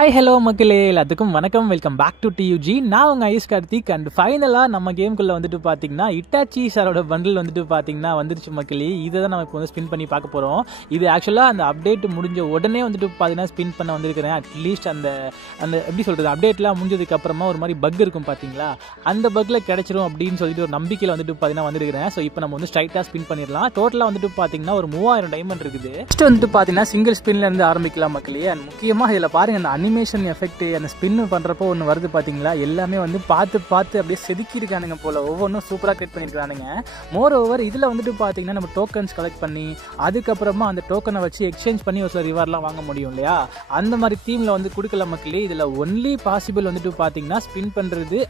Hi hello மக்களே, எல்லாத்துக்கும் வணக்கம். வெல்கம் பேக் டு டியூஜி. நான் உங்கள் ஐஸ் கார்த்திக். அண்ட் ஃபைனலாக நம்ம கேமுக்குள்ளே வந்துட்டு பார்த்தீங்கன்னா இட்டாச்சி சாரோட பண்டில் வந்துட்டு பார்த்தீங்கன்னா வந்துருச்சு மக்களே. இதை தான் நம்ம இப்போ வந்து ஸ்பின் பண்ணி பார்க்க போகிறோம். இது ஆக்சுவலாக அந்த அப்டேட் முடிஞ்ச உடனே வந்துட்டு பார்த்தீங்கன்னா ஸ்பின் பண்ண வந்திருக்கிறேன். அட்லீஸ்ட் அந்த எப்படி சொல்கிறது, அப்டேட்லாம் முடிஞ்சதுக்கு அப்புறமா ஒரு மாதிரி பக் இருக்கும் பார்த்தீங்களா, அந்த பக்கில் கிடைச்சிரும் அப்படின்னு சொல்லிட்டு ஒரு நம்பிக்கையில் வந்துட்டு பார்த்தீங்கன்னா வந்துருக்கிறேன். ஸோ இப்போ நம்ம வந்து ஸ்ட்ரைட்டாக ஸ்பின் பண்ணிடலாம். டோட்டலாக வந்துட்டு பார்த்தீங்கன்னா ஒரு 3000 டைமண்ட் இருக்குது. ஃபஸ்ட்டு வந்துட்டு பார்த்தீங்கன்னா சிங்கிள் ஸ்பின்லேருந்து ஆரம்பிக்கலாம் மக்களே. அண்ட் முக்கியமாக இதில் பாருங்கள், அந்த அனிமேஷன் எஃபெக்ட், அந்த ஸ்பின்னு பண்ணுறப்போ ஒன்று வருது பார்த்தீங்களா, எல்லாமே வந்து பார்த்து அப்படியே செதுக்கி இருக்கானுங்க போல். ஒவ்வொன்றும் சூப்பராக கிரியேட் பண்ணியிருக்கானுங்க. மோர் ஓவர் இதில் வந்துட்டு பார்த்தீங்கன்னா நம்ம டோக்கன்ஸ் கலெக்ட் பண்ணி அதுக்கப்புறமா அந்த டோக்கனை வச்சு எக்ஸ்சேஞ்ச் பண்ணி ஒரு சில ரிவார்ட்லாம் வாங்க முடியும் இல்லையா, அந்த மாதிரி தீமில் வந்து கொடுக்கல மக்களே. இதில் ஒன்லி பாசிபிள் வந்துட்டு பார்த்தீங்கன்னா ஸ்பின் பண்ணுறது,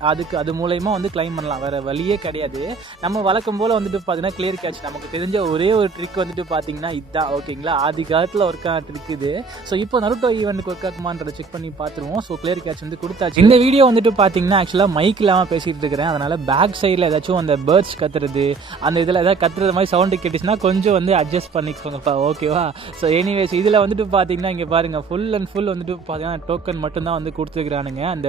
அது மூலயமா வந்து கிளைம் பண்ணலாம், வேறு வழியே கிடையாது. நம்ம வழக்கம் போல் வந்துட்டு பார்த்தீங்கன்னா கிளியர் கேட்ச், நமக்கு தெரிஞ்ச ஒரே ஒரு ட்ரிக் வந்துட்டு பார்த்தீங்கன்னா இதுதான், ஓகேங்களா. ஆதி காலத்தில் ஒர்க் ஆகிட்டு இருக்குது. ஸோ இப்போ நருட்டோ ஈவெண்ட்டுக்கு ஒர்க் ஆகுமான்றதை செக் பண்ணி பார்த்துருவோம். ஸோ கிளியர் கேட்ச் வந்து கொடுத்தாச்சு. இந்த வீடியோ வந்துட்டு பார்த்தீங்கன்னா ஆக்சுவலாக மைக் இல்லாமல் பேசிகிட்டு இருக்கிறேன். அதனால் பேக் சைடில் ஏதாச்சும் அந்த பேர்ட்ஸ் கத்துறது, அந்த இதில் ஏதாவது கத்துறது மாதிரி சவுண்டு கேட்டுச்சுன்னா கொஞ்சம் வந்து அட்ஜஸ்ட் பண்ணிக்கோங்கப்பா, ஓகேவா. ஸோ எனிவேஸ் இதில் வந்துட்டு பார்த்தீங்கன்னா இங்கே பாருங்கள், ஃபுல் அண்ட் ஃபுல் வந்துட்டு பார்த்தீங்கன்னா டோக்கன் மட்டும்தான் வந்து கொடுத்துருக்குறானுங்க. அந்த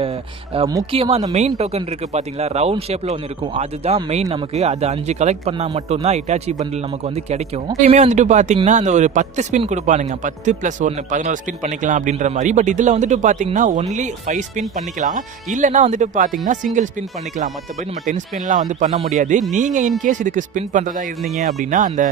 முக்கியமாக அந்த மெயின் டோக்கன் இருக்குது பார்த்தீங்களா, ரவுண்ட் ஷேப்பில் ஒன்று இருக்கும், அதுதான் மெயின். நமக்கு அது 5 கலெக்ட் பண்ணால் மட்டும்தான் இட்டாச்சி பண்டில் நமக்கு வந்து கிடைக்கும். எப்பயுமே வந்துட்டு பார்த்தீங்கன்னா அந்த ஒரு 10 ஸ்பின் கொடுப்பானுங்க, 10 + 1 11 ஸ்பின் பண்ணிக்கலாம் அப்படின்ற மாதிரி. பட் இதில் வந்துட்டு பார்த்தீங்கன்னா ஒன்லி 5 ஸ்பின் பண்ணிக்கலாம், இல்லைனா வந்துட்டு பார்த்தீங்கன்னா சிங்கிள் ஸ்பின் பண்ணிக்கலாம். மற்றபடி நம்ம 10 ஸ்பின்லாம் வந்து பண்ண முடியாது. நீங்கள் இன்கேஸ் இதுக்கு ஸ்பின் பண்ணுறதா இருந்தீங்க அப்படின்னா அந்த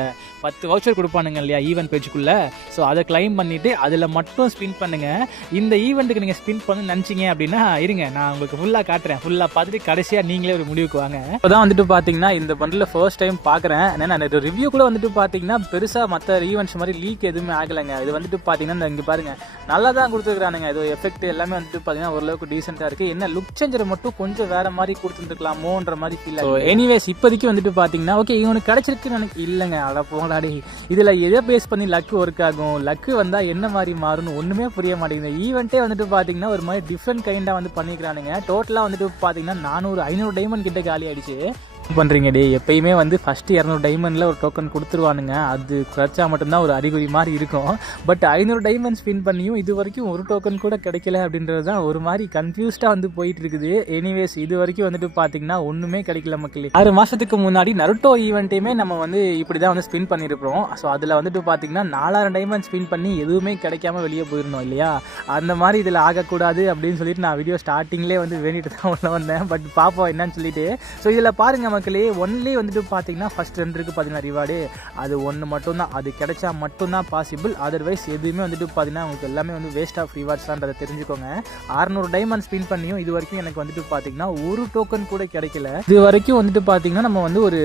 10 வவுச்சர் கொடுப்பானுங்க இல்லையா ஈவெண்ட் பேஜுக்குள்ளே, ஸோ அதை கிளைம் பண்ணிவிட்டு அதில் மட்டும் ஸ்பின் பண்ணுங்கள். இந்த ஈவெண்ட்டுக்கு நீங்கள் ஸ்பின் பண்ண நினச்சிங்க அப்படின்னா இருங்க, நான் உங்களுக்கு ஃபுல்லாக காட்டுறேன். ஃபுல்லாக பார்த்துட்டு கடைசியாக நீங்களே ஒரு முடிவுக்கு வாங்க. இப்போ தான் வந்துட்டு பார்த்தீங்கன்னா இந்த பண்டில் ஃபர்ஸ்ட் டைம் பார்க்குறேன். ஏன்னா அந்த ரிவ்யூ கூட வந்துட்டு பார்த்தீங்கன்னா பெருசாக மற்ற ஈவெண்ட்ஸ் மாதிரி லீக் எதுவுமே ஆகலைங்க. இது வந்துட்டு பார்த்தீங்கன்னா இங்கே பாருங்கள், நல்லா தான் கொடுத்துருக்குறானுங்க. இது எஃபெக்ட் எல்லாமே வந்துட்டு பார்த்தீங்கன்னா ஓரளவுக்கு டீசெண்டாக இருக்குது. என்ன லுக் சேஞ்சரை மட்டும் கொஞ்சம் வேறு மாதிரி கொடுத்துருக்கலாமோன்ற மாதிரி ஃபீல் ஆகும். எனிவேஸ் இப்போதைக்கு வந்துட்டு பார்த்தீங்கன்னா ஓகே இவனுக்கு கிடைச்சிருக்குன்னு எனக்கு இல்லைங்க. அட போங்கடாடி, இதில் எதை பேஸ் பண்ணி லக்கு ஒர்க் ஆகும், லக்கு வந்தால் என்ன மாதிரி மாறும்னு ஒன்றுமே புரிய மாட்டேங்குது. ஈவெண்ட்டே வந்துட்டு பார்த்தீங்கன்னா ஒரு மாதிரி டிஃப்ரெண்ட் கைண்டாக வந்து பண்ணிக்கிறானுங்க. டோட்டலாக வந்துட்டு பார்த்தீங்கன்னா 400-500 டைமண்ட் கிட்ட காலி ஆகிடுச்சு. பண்ணுறீங்க டே, எப்பயுமே வந்து ஃபஸ்ட்டு 200 டைமண்டில் ஒரு டோக்கன் கொடுத்துருவானுங்க, அது குறைச்சா மட்டும்தான் ஒரு அறிகுறி மாதிரி இருக்கும். பட் 500 டைமண்ட் ஸ்பின் பண்ணியும் இது வரைக்கும் ஒரு டோக்கன் கூட கிடைக்கல அப்படின்றது தான் ஒரு மாதிரி கன்ஃபியூஸ்டாக வந்து போயிட்டு இருக்குது. எனிவேஸ் இது வரைக்கும் வந்துட்டு பார்த்தீங்கன்னா ஒன்றுமே கிடைக்கல மக்களே. 6 மாதத்துக்கு முன்னாடி நருட்டோ ஈவெண்ட்டையுமே நம்ம வந்து இப்படி தான் வந்து ஸ்பின் பண்ணியிருப்போம். ஸோ அதில் வந்துட்டு பார்த்தீங்கன்னா 4000 டைமண்ட் ஸ்பின் பண்ணி எதுவுமே கிடைக்காம வெளியே போயிருந்தோம் இல்லையா. அந்த மாதிரி இதில் ஆகக்கூடாது அப்படின்னு சொல்லிட்டு நான் வீடியோ ஸ்டார்டிங்லேயே வந்து வேண்டிட்டு தான் உள்ள வந்தேன். பட் பார்ப்போம் என்னன்னு சொல்லிட்டு. ஸோ இதில் பாருங்கள் மக்களே, ஒன்லி வந்துட்டு பார்த்தீங்கன்னா ஃபர்ஸ்ட் 2 இருக்குது பார்த்தீங்கன்னா ரிவார்டு, அது ஒன்று மட்டும்தான், அது கிடைச்சா மட்டும்தான் பாசிபிள். அதர்வைஸ் எதுவுமே வந்துட்டு பார்த்தீங்கன்னா உங்களுக்கு எல்லாமே வந்து வேஸ்ட் ஆஃப் ரிவார்ட்ஸ்ன்றதை தெரிஞ்சுக்கோங்க. 600 டைமண்ட் ஸ்பின் பண்ணியும் இது வரைக்கும் எனக்கு வந்துட்டு பார்த்தீங்கன்னா ஒரு டோக்கன் கூட கிடைக்கல. இது வரைக்கும் வந்துட்டு பார்த்தீங்கன்னா நம்ம வந்து ஒரு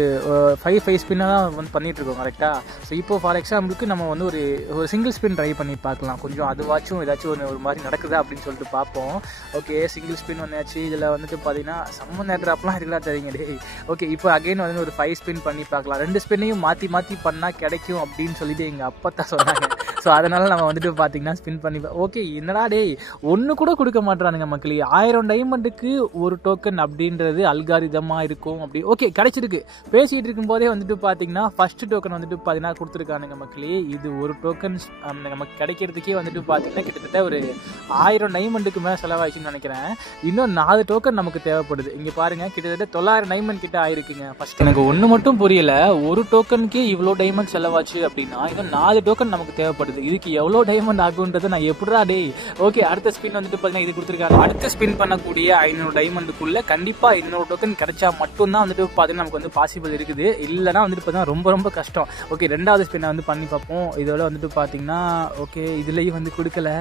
5 ஸ்பின்னாக தான் வந்து பண்ணிட்டு இருக்கோம் கரெக்டாக. ஸோ இப்போ ஃபார் எக்ஸாம்பிளுக்கு நம்ம வந்து ஒரு சிங்கிள் ஸ்பின் ட்ரை பண்ணி பார்க்கலாம், கொஞ்சம் அதுவாச்சும் ஏதாச்சும் ஒரு மாதிரி நடக்குதா அப்படின்னு சொல்லிட்டு பார்ப்போம். ஓகே சிங்கிள் ஸ்பின் ஒன்றாச்சு. இதில் வந்துட்டு பார்த்தீங்கன்னா செம்ம நேரம்லாம் இருக்கலாம் தெரியுங்க டே. ஓகே இப்போ அகைன் வந்து ஒரு 5 ஸ்பின் பண்ணி பார்க்கலாம். 2 ஸ்பின்னையும் மாற்றி பண்ணால் கிடைக்கும் அப்படின்னு சொல்லிட்டு எங்கள் அப்பா தான் சொன்னாங்க. ஸோ அதனால் நம்ம வந்துட்டு பார்த்தீங்கன்னா ஸ்பின் பண்ணி ஓகே என்னடா டே ஒன்று கூட கொடுக்க மாட்டானுங்க மக்களே. 1000 டைமண்டுக்கு ஒரு டோக்கன் அப்படின்றது அல்காரிதமாக இருக்கும் அப்படி. ஓகே கிடைச்சிருக்கு, பேசிகிட்டு இருக்கும்போதே வந்துட்டு பார்த்தீங்கன்னா ஃபஸ்ட்டு டோக்கன் வந்துட்டு பார்த்தீங்கன்னா கொடுத்துருக்கானுங்க மக்களே. இது ஒரு டோக்கன் நமக்கு கிடைக்கிறதுக்கே வந்துட்டு பார்த்தீங்கன்னா கிட்டத்தட்ட ஒரு 1000 டைமண்டுக்கு மேலே செலவாயிடுச்சுன்னு நினைக்கிறேன். இன்னும் 4 டோக்கன் நமக்கு தேவைப்படுது. இங்கே பாருங்கள், கிட்டத்தட்ட 900 டைமண்ட் கிட்ட ஆயிருக்குங்க. ஃபர்ஸ்ட் எனக்கு ஒன்று மட்டும் புரியல, ஒரு டோக்கனுக்கே இவ்வளோ டைமண்ட் செலவாச்சு அப்படின்னா இன்னும் 4 டோக்கன் நமக்கு தேவைப்படுது. இதுக்கு எவ்வளோ டைமண்ட் ஆகுன்றதை நான் எப்படா டே. ஓகே அடுத்த ஸ்பின் வந்துட்டு பார்த்தீங்கன்னா இது கொடுத்துருக்காங்க. அடுத்த ஸ்பின் பண்ணக்கூடிய 500 டைமண்டுக்குள்ளே கண்டிப்பாக 200 டோக்கன் கிடைச்சா மட்டும்தான் வந்துட்டு பார்த்தீங்கன்னா நமக்கு வந்து பாசிபிள் இருக்குது. இல்லைனா வந்துட்டு பார்த்தீங்கன்னா ரொம்ப கஷ்டம். ஓகே 2வது ஸ்பின்னை வந்து பண்ணி பார்ப்போம். இதோட வந்துட்டு பார்த்தீங்கன்னா ஓகே இதுலேயும் வந்து கொடுக்கல.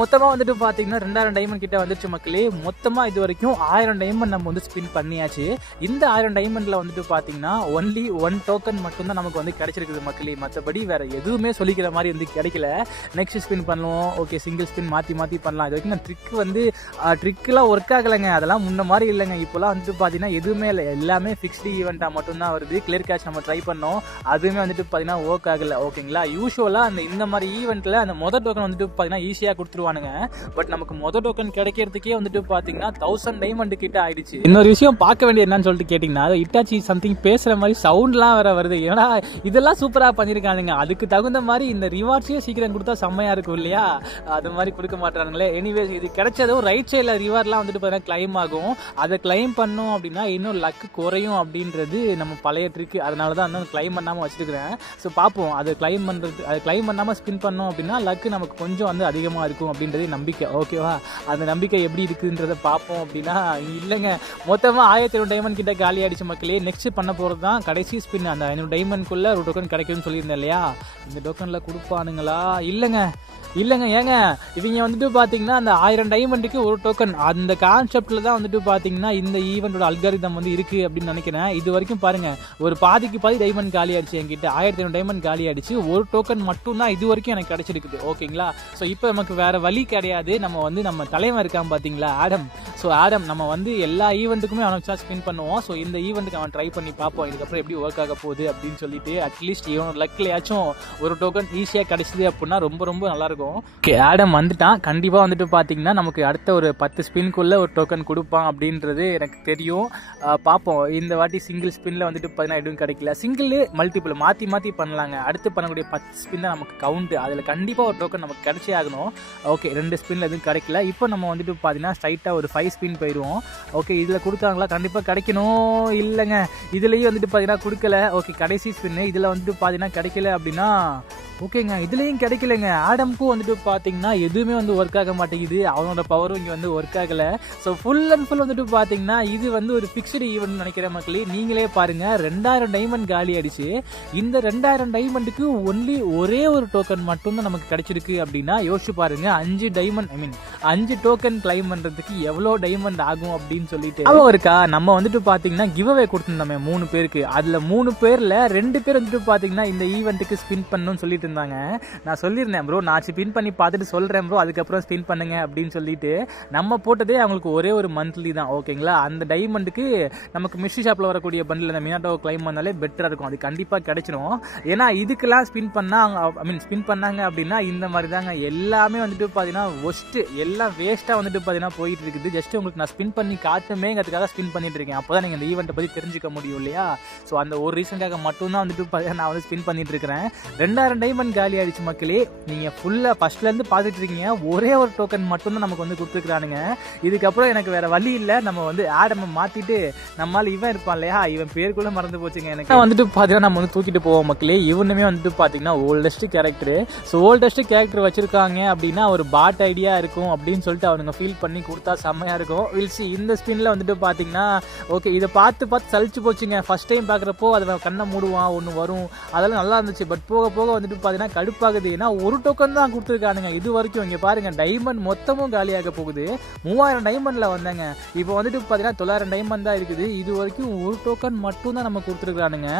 மொத்தமாக வந்துட்டு பார்த்தீங்கன்னா 2000 டைமண்ட் கிட்ட வந்துருச்சு மக்களே. மொத்தமாக இது வரைக்கும் 1000 டைமண்ட் நம்ம வந்து ஸ்பின் பண்ணியாச்சு. இந்த 1000 டைமண்டில் வந்துட்டு பார்த்தீங்கன்னா ஒன்லி 1 டோக்கன் மட்டும்தான் நமக்கு வந்து கிடைச்சிருக்குது மக்களே. மற்றபடி வேறு எதுவுமே சொல்லிக்கிற மாதிரி வந்து கிடைக்கல. நெக்ஸ்ட் ஸ்பின் பண்ணுவோம். ஓகே சிங்கிள் ஸ்பின் மாற்றி பண்ணலாம். இது வரைக்கும் நான் ட்ரிக்கெலாம் ஒர்க் ஆகலைங்க. அதெல்லாம் முன்ன மாதிரி இல்லைங்க. இப்போலாம் வந்துட்டு பார்த்தீங்கன்னா எதுவுமே இல்லை, எல்லாமே ஃபிக்ஸ்டு ஈவெண்ட்டாக மட்டும்தான் வருது. கிளியர் கேட்ச் நம்ம ட்ரை பண்ணோம், அதுவுமே வந்துட்டு பார்த்தீங்கன்னா ஒர்க் ஆகலை. ஓகேங்களா, யூஸ்வலாக இந்த மாதிரி ஈவெண்ட்டில் அந்த மொதல் டோக்கன் வந்துட்டு பார்த்தீங்கன்னா ஈஸியாக கொடுத்துருவானுங்க. பட் நமக்கு மொதல் டோக்கன் கிடைக்கிறதுக்கே வந்துட்டு பார்த்தீங்கன்னா 1000 டைமண்ட் கிட்ட ஆயிடுச்சு. இன்னொரு விஷயம் பார்க்க வேண்டிய என்னன்னு சொல்லிட்டு கேட்டிங்கன்னா, இட்டாச்சி சம்திங் பேசுகிற மாதிரி சவுண்ட்லாம் வேற வருது. ஏன்னா இதெல்லாம் சூப்பராக பண்ணியிருக்கானுங்க. அதுக்கு தகுந்த மாதிரி இந்த ரிவார்ட்ஸே கொஞ்சம் சீக்கிரம் கொடுத்தா செம்மையாக இருக்கும் இல்லையா, அது மாதிரி கொடுக்க மாட்டானுங்களே. எனிவேஸ் இது கிடைச்சதும் ரைட் சைடில் ரிவர்லாம் வந்துட்டு பார்த்தீங்கன்னா கிளைம் ஆகும். அதை கிளைம் பண்ணோம் அப்படின்னா இன்னும் லக்கு குறையும் அப்படின்றது நம்ம பழைய ட்ரிக்கு. அதனால தான் இன்னும் கிளைம் பண்ணாமல் வச்சுருக்கிறேன். ஸோ பார்ப்போம், அதை கிளைம் பண்ணாமல் ஸ்பின் பண்ணோம் அப்படின்னா லக்கு நமக்கு கொஞ்சம் வந்து அதிகமாக இருக்கும் அப்படின்றது நம்பிக்கை. ஓகேவா, அந்த நம்பிக்கை எப்படி இருக்குன்றதை பார்ப்போம். அப்படின்னா இல்லைங்க, மொத்தமாக 1500 டைமண்ட் கிட்ட காலி ஆயிடுச்சு மக்களே. நெக்ஸ்ட் பண்ண போகிறது தான் கடைசி ஸ்பின். அந்த 500 டைமண்ட்குள்ளே ஒரு டோக்கன் கிடைக்கும்னு சொல்லியிருந்தேன் இல்லையா, இந்த டோக்கனில் கொடுப்பானுங்களா? இல்லைங்க ஏங்க, இவங்க வந்துட்டு பார்த்தீங்கன்னா அந்த 1000 டைமண்டுக்கு ஒரு டோக்கன், அந்த கான்செப்டில் தான் வந்துட்டு பார்த்தீங்கன்னா இந்த ஈவெண்ட்டோட அல்காரிதம் வந்து இருக்குது அப்படின்னு நினைக்கிறேன். இது வரைக்கும் பாருங்கள், ஒரு பாதிக்கு பாதி டைமண்ட் காலி ஆயிடுச்சு என்கிட்ட. 1500 டைமண்ட் காலி ஆயிடுச்சு. ஒரு டோக்கன் மட்டும் தான் இது வரைக்கும் எனக்கு கிடைச்சிருக்குது. ஓகேங்களா, ஸோ இப்போ நமக்கு வேறு வழி கிடையாது. நம்ம தலைவன் இருக்கான் பார்த்தீங்களா, ஆடம். ஸோ ஆடம் நம்ம வந்து எல்லா ஈவெண்ட்டுக்குமே அவனை வச்சா ஸ்பின் பண்ணுவோம். ஸோ இந்த ஈவெண்ட்டுக்கு அவன் ட்ரை பண்ணி பார்ப்போம், இதுக்கப்புறம் எப்படி ஒர்க் ஆக போகுது அப்படின்னு சொல்லிட்டு. அட்லீஸ்ட் இவனோட லக்லையாச்சும் ஒரு டோக்கன் ஈஸியாக கிடைச்சிது அப்படின்னா ரொம்ப ரொம்ப நல்லாயிருக்கும். ஓகே, ஆடம் வந்துட்டான். கண்டிப்பாக வந்துட்டு பார்த்தீங்கன்னா நமக்கு அடுத்த ஒரு 10 ஸ்பின்குள்ளே ஒரு டோக்கன் கொடுப்பான் அப்படின்றது எனக்கு தெரியும். பார்ப்போம். இந்த வாட்டி சிங்கிள் ஸ்பின்னில் வந்துட்டு பார்த்தீங்கன்னா எதுவும் கிடைக்கல. சிங்கிள் மல்டிபிள் மாற்றி பண்ணலாங்க. அடுத்து பண்ணக்கூடிய 10 ஸ்பின் தான் நமக்கு கவுண்ட்டு. அதில் கண்டிப்பாக ஒரு டோக்கன் நமக்கு கிடைச்சே ஆகணும். ஓகே, 2 ஸ்பின்னில் எதுவும் கிடைக்கல. இப்போ நம்ம வந்துட்டு பார்த்தீங்கன்னா ஸ்ட்ரைட்டாக ஒரு 5 ஸ்பின் போயிடுவோம். ஓகே, இதில் கொடுத்தாங்களா? கண்டிப்பாக கிடைக்கணும். இல்லைங்க, இதுலேயும் வந்துட்டு பார்த்தீங்கன்னா கொடுக்கல. ஓகே, கடைசி ஸ்பின்னு இதில் வந்துட்டு பார்த்தீங்கன்னா கிடைக்கல அப்படின்னா ஓகேங்க, இதுலேயும் கிடைக்கலைங்க. ஆடம்க்கும் வந்துட்டு பார்த்தீங்கன்னா எதுவுமே வந்து ஒர்க் ஆக மாட்டேங்குது. அவனோட பவரும் இங்கே வந்து ஒர்க் ஆகலை. ஸோ ஃபுல் அண்ட் ஃபுல் வந்துட்டு பார்த்தீங்கன்னா இது வந்து ஒரு ஃபிக்ஸ்டு ஈவெண்ட் நினைக்கிற மக்களே. நீங்களே பாருங்கள், 2000 டைமண்ட் காலி ஆயிடுச்சு. இந்த 2000 டைமண்டுக்கு ஒன்லி ஒரே ஒரு டோக்கன் மட்டும்தான் நமக்கு கிடைச்சிருக்கு அப்படின்னா யோசிச்சு பாருங்க. 5 டோக்கன் கிளைம் பண்ணுறதுக்கு எவ்வளோ டைமண்ட் ஆகும் அப்படின்னு சொல்லிட்டு அவன் இருக்கா. நம்ம வந்துட்டு பார்த்தீங்கன்னா கிவ் அவே கொடுத்துருந்தோமே 3 பேருக்கு. அதில் 3 பேரில் 2 பேர் வந்துட்டு பார்த்தீங்கன்னா இந்த ஈவெண்ட்டுக்கு ஸ்பின் பண்ணணும்னு சொல்லிட்டு இருந்தாங்க. நான் சொல்லியிருந்தேன் ப்ரோ, நான் ஸ்பின் பண்ணி பார்த்துட்டு சொல்கிறேன் ப்ரோ, அதுக்கப்புறம் ஸ்பின் பண்ணுங்க அப்படின்னு சொல்லிட்டு. நம்ம போட்டதே அவங்களுக்கு ஒரே ஒரு மந்த்லி தான். ஓகேங்களா, அந்த டைமண்டுக்கு நமக்கு மிஷி ஷாப்பில் வரக்கூடிய பண்டில் அந்த மினாட்டோவை கிளைம் பண்ணாலே பெட்டராக இருக்கும். அது கண்டிப்பாக கிடைச்சிடும். ஏன்னா இதுக்கெல்லாம் ஸ்பின் பண்ணாங்க அப்படின்னா இந்த மாதிரி தாங்க எல்லாமே வந்துட்டு பார்த்தீங்கன்னா ஒஸ்ட்டு, எல்லாம் வேஸ்ட்டாக வந்துட்டு பார்த்தீங்கன்னா போயிட்டு இருக்குது. ஜஸ்ட் உங்களுக்கு நான் ஸ்பின் பண்ணி காட்டுமேங்கிறதுக்காக ஸ்பின் பண்ணிட்டு இருக்கேன். அப்போ தான் நீங்கள் இந்த ஈவெண்ட்டை பற்றி தெரிஞ்சுக்க முடியும் இல்லையா. ஸோ அந்த ஒரு ரீசனுக்காக மட்டும்தான் வந்துட்டு பார்த்தீங்கன்னா நான் வந்து ஸ்பின் பண்ணிட்டு இருக்கிறேன். 2000 டைமண்ட் காலி ஆயிடுச்சு மக்களே. நீங்கள் ஃபுல்லாக ஃபர்ஸ்ட்லேருந்து பார்த்துட்டு இருக்கீங்க. ஒரே ஒரு டோக்கன் மட்டும்தான் நமக்கு வந்து கொடுத்துருக்கானுங்க. இதுக்கப்புறம் எனக்கு வேறு வழி இல்லை. நம்ம வந்து ஆடமை மாற்றிட்டு நம்மளால் இவன் இருப்பான் இல்லையா, இவன் பேர் கூட மறந்து போச்சுங்க எனக்கு. வந்துட்டு பார்த்தீங்கன்னா நம்ம வந்து தூக்கிட்டு போவோம் மக்களே. இவனுமே வந்துட்டு பார்த்தீங்கன்னா oldest character. So oldest character வச்சுருக்காங்க அப்படின்னா ஒரு பாட் ஐடியா இருக்கும் அப்படின்னு சொல்லிட்டு அவனுங்க ஃபீல் பண்ணி கொடுத்தா செம்மையாக இருக்கும். வில்சி இந்த ஸ்பின்னில் வந்துட்டு பார்த்தீங்கன்னா ஓகே, இதை பார்த்து சலிச்சு போச்சுங்க. ஃபர்ஸ்ட் டைம் பார்க்குறப்போ அதை கண்ணை மூடுவான், ஒன்று வரும், அதெல்லாம் நல்லா இருந்துச்சு. பட் போக போக வந்துட்டு பார்த்தீங்கன்னா கடுப்பாகுது. ஏன்னா ஒரு டோக்கன் தான் கொடுத்துருக்கானுங்க இது வரைக்கும். இங்கே பாருங்க, டைமண்ட் மொத்தமும் காலியாக போகுது. 3000 டைமண்டில் வந்தாங்க. இப்போ வந்துட்டு பார்த்தீங்கன்னா 900 டைமண்ட் தான் இருக்குது. இது வரைக்கும் ஒரு டோக்கன் மட்டும் தான் நம்ம கொடுத்துருக்கானுங்க.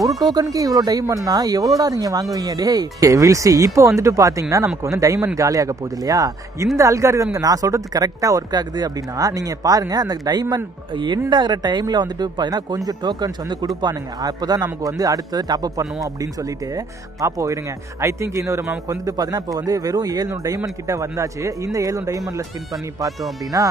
ஒரு டோக்கனுக்கு இவ்வளோ டைமண்ட்னா எவ்வளோடா நீங்கள் வாங்குவீங்க டேய்? வில்சி இப்போ வந்துட்டு பார்த்தீங்கன்னா நமக்கு வந்து டைமண்ட் காலியாக போகுது இல்லையா. இந்த அல்காரிதம் நான் சொல்கிறது கரெக்டாக ஒர்க் ஆகுது அப்படின்னா நீங்கள் பாருங்கள், அந்த டைமண்ட் எண்ட் ஆகிற டைமில் வந்துட்டு பார்த்தீங்கன்னா கொஞ்சம் டோக்கன்ஸ் வந்து கொடுப்பானுங்க. அப்போ தான் நமக்கு வந்து அடுத்தது டாப்அப் பண்ணுவோம் அப்படின்னு சொல்லிட்டு பார்ப்போம். இருங்க, ஐ திங்க் இன்னொரு நமக்கு வந்துட்டு பார்த்தீங்கன்னா இப்போ வந்து வெறும் 700 டைமண்ட் கிட்ட வந்தாச்சு. இந்த 700 டைமண்டில் ஸ்பின் பண்ணி பார்த்தோம் அப்படின்னா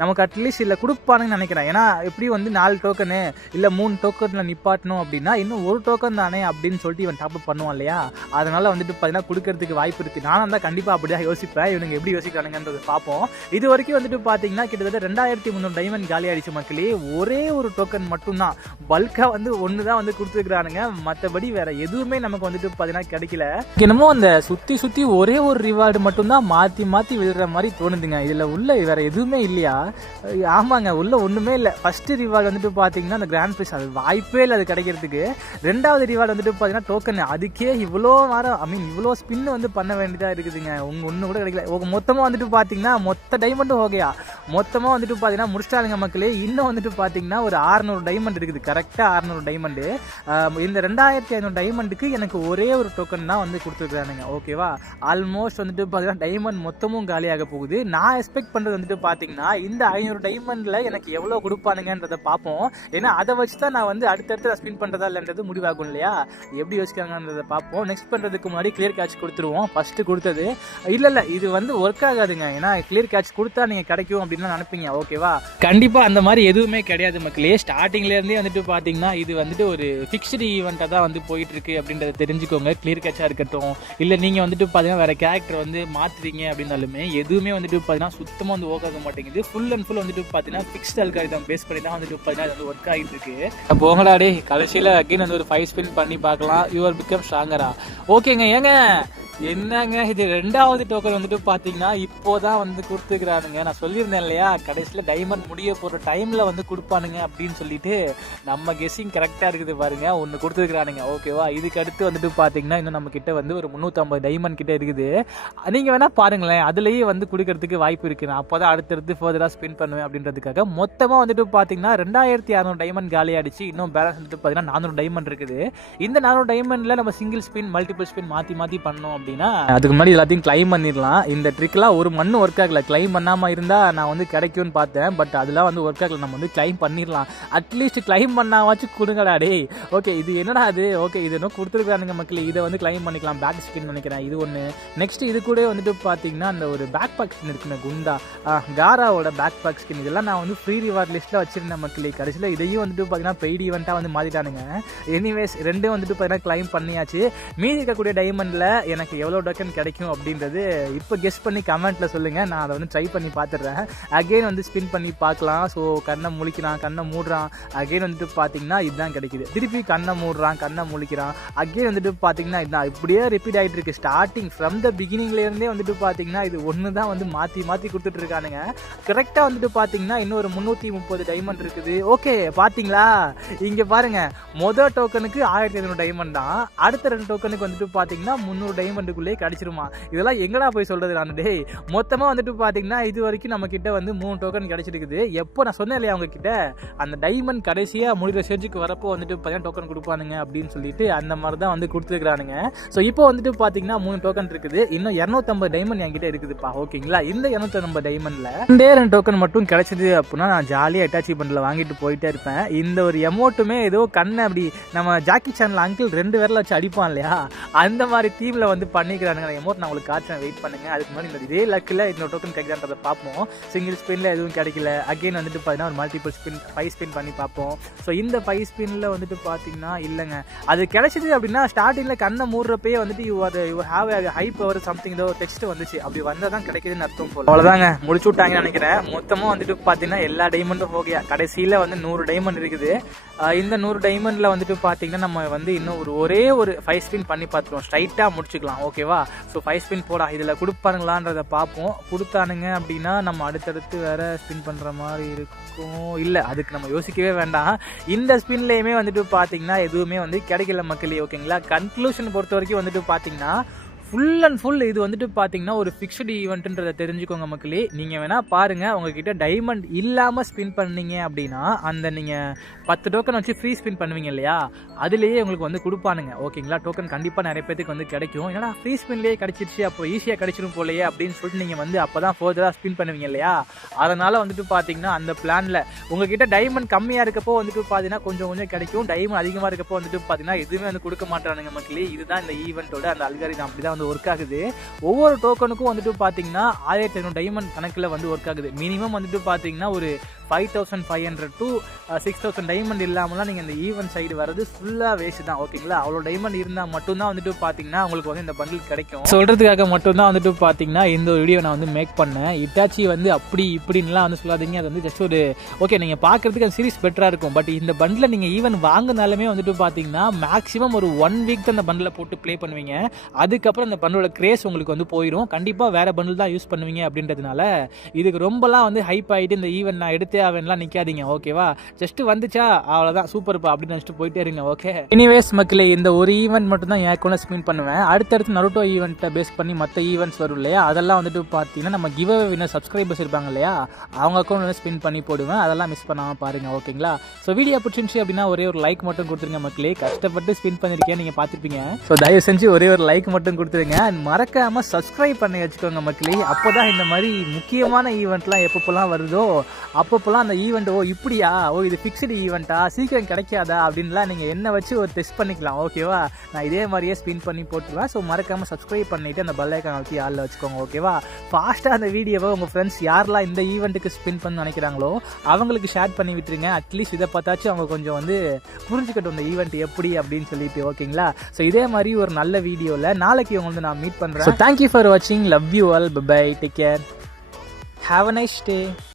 நமக்கு அட்லீஸ்ட் இல்லை கொடுப்பானுன்னு நினைக்கிறேன். ஏன்னா எப்படி வந்து 4 டோக்கனு இல்லை 3 டோக்கனில் நிப்பாட்டணும் அப்படின்னா இன்னும் ஒரு டோக்கன் தானே அப்படின்னு சொல்லிட்டு இவன் டாப்அப் பண்ணுவான் இல்லையா. அதனால வந்துட்டு பார்த்தீங்கன்னா கொடுக்கறதுக்கு வாய்ப்பு இருக்குது. நானும் தான் கண்டிப்பாக அப்படியே யோசிப்பேன். இவனுங்க எப்படி யோசிக்கிறானுங்கன்றது பார்ப்போம். இது வரைக்கும் வந்துட்டு பார்த்தீங்கன்னா கிட்டத்தட்ட 2300 டைமண்ட் காலி ஆயிடுச்சு மக்களே. ஒரே ஒரு டோக்கன் மட்டும்தான் பல்காக வந்து ஒன்று தான் வந்து கொடுத்துருக்குறானுங்க. மற்றபடி வேற எதுவுமே நமக்கு வந்துட்டு பார்த்தீங்கன்னா கிடைக்கல. என்னமோ அந்த சுற்றி ஒரே ஒரு ரிவார்டு மட்டும்தான் மாற்றி விழுற மாதிரி தோணுதுங்க. இதில் உள்ள வேற எதுவுமே இல்லையா? ஆமாங்க, உள்ள ஒன்றுமே இல்லை. ஃபர்ஸ்ட் ரிவார்டு வந்துட்டு பார்த்தீங்கன்னா அந்த கிராண்ட் பிரைஸ், அது வாய்ப்பே இல்லை அது கிடைக்கிறதுக்கு. 2வது ரிவார்டு வந்துட்டு பார்த்தீங்கன்னா டோக்கன். அதுக்கே இவ்வளோ வாரம் இவ்வளோ ஸ்பின் வந்து பண்ண வேண்டியதாக இருக்குதுங்க. ஒன்று கூட கிடைக்கல. மொத்தமாக வந்துட்டு பார்த்தீங்கன்னா மொத்த டைமண்டும் ஓகேயா மொத்தமாக வந்துட்டு பார்த்தீங்கன்னா முடிச்சிட்டாங்க மக்களே. இன்னும் வந்துட்டு பார்த்தீங்கன்னா ஒரு 600 டைமண்ட் இருக்குது. கரெக்டாக 600 டைமண்டு. இந்த 2500 டைமண்டுக்கு எனக்கு ஒரே ஒரு டோக்கன் தான் வந்து கொடுத்துருக்கானுங்க. ஓகேவா, ஆல்மோஸ்ட் வந்துட்டு பார்த்தீங்கன்னா டைமண்ட் மொத்தமும் காலியாக போகுது. நான் எக்ஸ்பெக்ட் பண்ணுறது வந்துட்டு பார்த்தீங்கன்னா இந்த 500 டைமண்டில் எனக்கு எவ்வளோ கொடுப்பானுங்கன்றதை பார்ப்போம். ஏன்னா அதை வச்சு தான் நான் வந்து அடுத்தடுத்து ஸ்பின் பண்ணுறதா இல்லைன்றது முடிவாகும் இல்லையா. எப்படி யோசிக்காங்கன்றதை பார்ப்போம். நெக்ஸ்ட் பண்ணுறதுக்கு முன்னாடி கிளியர் கேட்ச் கொடுத்துருவோம். ஃபஸ்ட்டு கொடுத்தது இல்லை இது வந்து ஒர்க் ஆகாதுங்க. ஏன்னா கிளியர் கேட்ச் கொடுத்தா நீங்கள் கிடைக்கும் அப்படின்னு நினைப்பீங்க. ஓகேவா, கண்டிப்பா அந்த மாதிரி எதுவுமே கிடையாது மக்களே. ஸ்டார்டிங்ல இருந்தே வந்துட்டு பாத்தீங்கன்னா இது வந்துட்டு ஒரு ஃபிக்ஸ்டு ஈவெண்ட்டாக தான் வந்து போயிட்டு இருக்கு அப்படின்றத தெரிஞ்சுக்கோங்க. கிளியர் கேட்சா இருக்கட்டும், இல்லை நீங்க வந்துட்டு பாத்தீங்கன்னா வேற கேரக்டர் வந்து மாத்துறீங்க அப்படின்னாலுமே எதுவுமே வந்துட்டு பாத்தீங்கன்னா சுத்தமா வந்து ஒர்க் ஆக மாட்டேங்குது. ஃபுல் அண்ட் ஃபுல் வந்துட்டு பாத்தீங்கன்னா ஃபிக்ஸ்ட் அல்காரிதம் பேஸ் பண்ணி தான் வந்துட்டு பாத்தீங்கன்னா அது வந்து ஒர்க் ஆகிட்டு இருக்கு. போங்கடா டே, கடைசியில அகைன் வந்து ஒரு 5 ஸ்பின் பண்ணி பார்க்கலாம். யூஆர் பிகம் ஸ்ட்ராங்கரா. ஓகேங்க. ஏங்க என்னங்க இது 2வது டோக்கன் வந்துட்டு பாத்தீங்கன்னா இப்போதான் வந்து கொடுத்துக்கிறானுங்க. நான் சொல்லியிருந்தேன் இல்லையா, கடைசியில டைமண்ட் முடிய போற டைம்ல வந்து கொடுப்பானுங்க அப்படின்னு சொல்லிட்டு. நம்ம கெஸ்ஸிங் கரெக்டா இருக்குது பாருங்க, ஒன்னு கொடுத்துருக்கானுங்க. ஓகேவா, இதுக்கு அடுத்து வந்துட்டு பாத்தீங்கன்னா இன்னும் நம்ம கிட்ட வந்து ஒரு 350 டைமண்ட் கிட்ட இருக்குது. நீங்க வேணா பாருங்களேன், அதுலயே வந்து கொடுக்கறதுக்கு வாய்ப்பு இருக்கு. நான் அப்போதான் அடுத்தடுத்து ஃபர்தரா ஸ்பின் பண்ணுவேன் அப்படின்றதுக்காக. மொத்தமா வந்துட்டு பாத்தீங்கன்னா 2600 டைமண்ட் காலி ஆயிடுச்சு. இன்னும் பேலன்ஸ் வந்துட்டு பாத்தீங்கன்னா 400 டைமண்ட் இருக்குது. இந்த 400 டைமண்ட்ல நம்ம சிங்கிள் ஸ்பின் மல்டிபிள் ஸ்பின் மாத்தி பண்ணோம் அப்படின்னா அதுக்கு முன்னாடி எல்லாத்தையும் கிளைம் பண்ணிடலாம். இந்த ட்ரிக்லாம் ஒரு மண்ணு ஒர்க் ஆகல. கிளைம் பண்ணாம இருந்தா நான் வந்து கிடைக்கும்னு பார்த்தேன், பட் அதெல்லாம் வந்து ஒர்க் ஆகல. நம்ம வந்து கிளைம் பண்ணிடலாம். அட்லீஸ்ட் கிளைம் பண்ணாவாச்சும் கொடுங்கடா டே. ஓகே, இது என்னடா அது? ஓகே, இது என்ன கொடுத்துருக்கானுங்க மக்களே. இதை வந்து கிளைம் பண்ணிக்கலாம். பேக் ஸ்கின் நினைக்கிறேன் இது ஒன்று. நெக்ஸ்ட் இது கூட வந்துட்டு பார்த்தீங்கன்னா அந்த ஒரு பேக் பேக் ஸ்கின் இருக்குங்க, குண்டா காராவோட பேக் பேக் ஸ்கின். இதெல்லாம் நான் வந்து ஃப்ரீ ரிவார்ட் லிஸ்ட்டில் வச்சிருந்தேன் மக்களே. கடைசியில் இதையும் வந்துட்டு பார்த்தீங்கன்னா பெய்டு ஈவெண்ட்டாக வந்து மாற்றிட்டானுங்க. எனிவேஸ் ரெண்டும் வந்துட்டு பார்த்தீங்கன்னா கிளைம் பண்ணியாச்சு. மீதி இருக்கக்கூடிய டைமண்டில் எனக்கு எவ்வளோ டோக்கன் கிடைக்கும் அப்படின்றது இப்போ கெஸ் பண்ணி கமெண்ட்டில் சொல்லுங்கள். நான் அதை வந்து ட்ரை பண்ணி பார்த்துடுறேன். அகெயின் வந்து ஸ்பின் பண்ணி பார்க்கலாம். ஸோ கண்ணை முழிக்கிறான், கண்ணை மூடுறான். அகெயின் வந்துட்டு பார்த்தீங்கன்னா இதுதான் கிடைக்குது. திருப்பி கண்ணை மூடுறான், கண்ணை முழிக்கிறான். அகெயின் வந்துட்டு பார்த்தீங்கன்னா இதுதான் இப்படியே ரிப்பீட் ஆகிட்டு இருக்கு. ஸ்டார்டிங் ஃப்ரம் த பிகினிங்லேருந்தே வந்துட்டு பார்த்தீங்கன்னா இது ஒன்று தான் வந்து மாற்றி கொடுத்துட்டு இருக்கானுங்க. கரெக்டாக வந்துட்டு பார்த்தீங்கன்னா இன்னொரு 330 டைமண்ட் இருக்குது. ஓகே, பார்த்தீங்களா இங்கே பாருங்க, மொதல் டோக்கனுக்கு 1500 டைமண்ட் தான். அடுத்த 2 டோக்கனுக்கு வந்துட்டு பார்த்தீங்கன்னா 300 டைமண்டுக்குள்ளே கிடைச்சிருமா. இதெல்லாம் எங்கடா போய் சொல்றது நான்? டே, மொத்தமாக வந்துட்டு பார்த்தீங்கன்னா இது வரைக்கும் நம்ம கிட்ட வந்து 3 டோக்கன் கிடைச்சிருக்குது. எப்போ நான் சொன்னேன் இல்லையா அவங்க கிட்ட, அந்த டைமண்ட் கடைசியாக முடிகிற ஸ்டேஜுக்கு வரப்போ வந்துட்டு பார்த்தீங்கன்னா டோக்கன் கொடுப்பானுங்க அப்படின்னு சொல்லிட்டு அந்த மாதிரி தான் வந்து கொடுத்துருக்கானுங்க. ஸோ இப்போ வந்துட்டு பார்த்தீங்கன்னா 3 டோக்கன் இருக்குது. இன்னும் 250 டைமண்ட் என்கிட்ட இருக்குதுப்பா. ஓகேங்களா, இந்த 250 டைமண்ட்ல 2 டோக்கன் மட்டும் கிடைச்சது அப்படின்னா நான் ஜாலியாக அட்டாச்சி பண்டில் வாங்கிட்டு போயிட்டே இருப்பேன். இந்த ஒரு எமௌண்ட்டுமே ஏதோ கண்ணை அப்படி நம்ம ஜாக்கி சேனல் அங்கிள் 2 விரல வச்சு அடிப்பான் இல்லையா, அந்த மாதிரி தீமில் வந்து பண்ணிக்கிறானுங்க. எமௌண்ட் நான் உங்களுக்கு காட்டுறேன், வெயிட் பண்ணுங்க. அதுக்கு முன்னாடி இந்த இதே லக்கில் இன்னொரு டோக்கன் கிடைக்குதான்றதை பார்ப்போம். சிங்கிள் ஸ்பின்ல எதுவும் கிடைக்கல. அகெயின் வந்துட்டு பார்த்தீங்கன்னா ஒரு மல்டிபிள் ஸ்பின் 5 ஸ்பின் பண்ணி பார்ப்போம். ஸோ இந்த 5 ஸ்பின்ல வந்துட்டு பார்த்தீங்கன்னா இல்லைங்க, அது கிடைச்சிது அப்படின்னா ஸ்டார்டிங்கில் கண்ணை மூடுறப்பே வந்துட்டு you have high power something ஏதோ டெக்ஸ்ட் வந்துச்சு. அப்படி வந்தால் தான் கிடைக்குதுன்னு அர்த்தம் போல. அவ்வளோதாங்க, முடிச்சு விட்டாங்கன்னு நினைக்கிறேன். மொத்தமாக வந்துட்டு பார்த்தீங்கன்னா எல்லா டைமண்டும் ஓகே. கடைசியில் வந்து 100 டைமண்ட் இருக்குது. இந்த 100 டைமண்டில் வந்துட்டு பார்த்தீங்கன்னா நம்ம வந்து இன்னும் ஒரே ஒரு 5 ஸ்பின் பண்ணி பார்த்துருவோம். ஸ்ட்ரைட்டாக முடிச்சுக்கலாம். ஓகேவா, ஸோ 5 ஸ்பின் போடா. இதில் கொடுப்பானுங்களான்றதை பார்ப்போம். கொடுத்தானுங்க அப்படின்னா நம்ம அடுத்தடுத்து வேற ஸ்பின் பண்ணுற மாதிரி இருக்கும். இல்லை, அதுக்கு நம்ம யோசிக்கவே வேண்டாம். இந்த ஸ்பின்லேயுமே வந்துட்டு பார்த்தீங்கன்னா எதுவுமே வந்து கிடைக்கல மக்களே. ஓகேங்களா, கன்க்ளூஷன் பொறுத்த வரைக்கும் வந்துட்டு பார்த்தீங்கன்னா ஃபுல் அண்ட் ஃபுல் இது வந்துட்டு பார்த்தீங்கன்னா ஒரு ஃபிக்ஸ்டு ஈவெண்ட்டுன்றதை தெரிஞ்சுக்கோங்க மக்களே. நீங்கள் வேணால் பாருங்கள், உங்ககிட்ட டைமண்ட் இல்லாமல் ஸ்பின் பண்ணீங்க அப்படின்னா அந்த நீங்கள் 10 டோக்கன் வச்சு ஃப்ரீ ஸ்பின் பண்ணுவீங்க இல்லையா, அதுலேயே உங்களுக்கு வந்து கொடுப்பானுங்க. ஓகேங்களா, டோக்கன் கண்டிப்பாக நிறைய பேருக்கு வந்து கிடைக்கும். ஏன்னா ஃப்ரீ ஸ்பின்லேயே கிடைச்சிருச்சு, அப்போ ஈஸியாக கிடைச்சிரும் போலையே அப்படின்னு சொல்லிட்டு நீங்கள் வந்து அப்போ தான் ஃபர்தராக ஸ்பின் பண்ணுவீங்க இல்லையா. அதனால் வந்துட்டு பார்த்தீங்கன்னா அந்த பிளானில் உங்ககிட்ட டைமண்ட் கம்மியாக இருக்கப்போ வந்துட்டு பார்த்தீங்கன்னா கொஞ்சம் கிடைக்கும். டைமண்ட் அதிகமாக இருக்கப்போ வந்துட்டு பார்த்தீங்கன்னா எதுவுமே வந்து கொடுக்க மாட்டானுங்க மக்களே. இதுதான் இந்த ஈவெண்ட்டோட அந்த அல்காரிதம். அப்படி தான் வந்து ஒர்க் ஆகுது. ஒவ்வொரு டோக்கனுக்கும் வந்துட்டு பார்த்தீங்கன்னா 1500 டைமண்ட் கணக்கில் வந்து ஒர்க் ஆகுது. மினிமம் வந்துட்டு பார்த்தீங்கன்னா ஒரு 5500 to 6000 டைமண்ட் இல்லாமலாம் நீங்கள் இந்த ஈவெண்ட் சைடு வரது ஃபுல்லாக வேஸ்ட் தான். ஓகேங்களா, அவ்வளோ டைமண்ட் இருந்தால் மட்டும்தான் வந்துட்டு பார்த்தீங்கன்னா உங்களுக்கு வந்து இந்த பண்டில் கிடைக்கும். சொல்கிறதுக்காக மட்டும்தான் வந்துட்டு பார்த்தீங்கன்னா இந்த ஒரு வீடியோ நான் வந்து மேக் பண்ணேன். இட்டாச்சி வந்து அப்படி இப்படின்லாம் வந்து சொல்லாதீங்க. அது வந்து ஜஸ்ட் ஒரு ஓகே, நீங்கள் பார்க்குறதுக்கு அந்த சீரிஸ் பெட்டராக இருக்கும். பட் இந்த பண்டில் நீங்கள் ஈவன் வாங்கினாலுமே வந்துட்டு பார்த்தீங்கன்னா மேக்ஸிமம் ஒரு 1 வீக் தான் அந்த பண்டில் போட்டு ப்ளே பண்ணுவீங்க. அதுக்கப்புறம் அந்த பண்டிலோட கிரேஸ் உங்களுக்கு வந்து போயிடும். கண்டிப்பாக வேறு பண்டில் தான் யூஸ் பண்ணுவீங்க அப்படின்றதுனால இதுக்கு ரொம்பலாம் வந்து ஹைப் ஆகிட்டு இந்த ஈவெண்ட் நான் எடுத்து தேவையெல்லாம் நிற்காதீங்க. ஓகேவா, ஜஸ்ட் வந்துச்சா அவ்வளோதான் சூப்பர்ப்பா அப்படின்னு நினச்சிட்டு போயிட்டே இருங்க. ஓகே, எனிவேஸ் மக்களே, இந்த ஒரு ஈவெண்ட் மட்டும் தான் என் அக்கௌண்ட்ல ஸ்பின் பண்ணுவேன். அடுத்தடுத்து நருட்டோ ஈவெண்ட்டை பேஸ் பண்ணி மற்ற ஈவெண்ட்ஸ் வரும் இல்லையா, அதெல்லாம் வந்துட்டு பார்த்தீங்கன்னா நம்ம கிவ் அவே வின்னர் சப்ஸ்கிரைபர்ஸ் இருப்பாங்க இல்லையா, அவங்க அக்கௌண்ட் வந்து ஸ்பின் பண்ணி போடுவேன். அதெல்லாம் மிஸ் பண்ணாமல் பாருங்க. ஓகேங்களா, ஸோ வீடியோ பிடிச்சிருந்துச்சு அப்படின்னா ஒரே ஒரு லைக் மட்டும் கொடுத்துருங்க மக்களே. கஷ்டப்பட்டு ஸ்பின் பண்ணியிருக்கேன், நீங்கள் பார்த்துருப்பீங்க. ஸோ தயவு செஞ்சு ஒரே ஒரு லைக் மட்டும் கொடுத்து கொடுத்துருங்க. அண்ட் மறக்காமல் சப்ஸ்கிரைப் பண்ணி வச்சுக்கோங்க மக்களே. அப்போ தான் இந்த மாதிரி முக்கியமான ஈவெண்ட்லாம் எப்பப்போலாம் வருதோ அப்பப்போலாம் அந்த ஈவெண்ட் இப்படியா இது ஃபிக்ஸ்டு ஈவெண்ட்டா சீக்கிரம் கிடைக்காதா அப்படின்லாம் நீங்கள் என்ன வச்சு ஒரு டெஸ்ட் பண்ணிக்கலாம். ஓகேவா, நான் இதே மாதிரியே ஸ்பின் பண்ணி போட்டுருவேன். ஸோ மறக்காமல் சப்ஸ்கிரைப் பண்ணிவிட்டு அந்த பெல் ஐக்கான் வச்சு ஆளில் வச்சுக்கோங்க. ஓகேவா, ஃபாஸ்ட்டாக அந்த வீடியோவை உங்கள் ஃப்ரெண்ட்ஸ் யாரெல்லாம் இந்த ஈவெண்ட்டுக்கு ஸ்பின் பண்ண நினைக்கிறாங்களோ அவங்களுக்கு ஷேர் பண்ணி விட்டுருங்க. அட்லீஸ்ட் இதை பார்த்தாச்சும் அவங்க கொஞ்சம் வந்து புரிஞ்சுக்கட்டும் இந்த ஈவெண்ட் எப்படி அப்படின்னு சொல்லிட்டு. ஓகேங்களா, ஸோ இதே மாதிரி ஒரு நல்ல வீடியோவில் நாளைக்கு உங்களுக்கு நான் மீட் பண்ணுறேன். ஸோ தேங்க்யூ ஃபார் வாட்சிங். Love you all. Bye, take care. Have a nice day.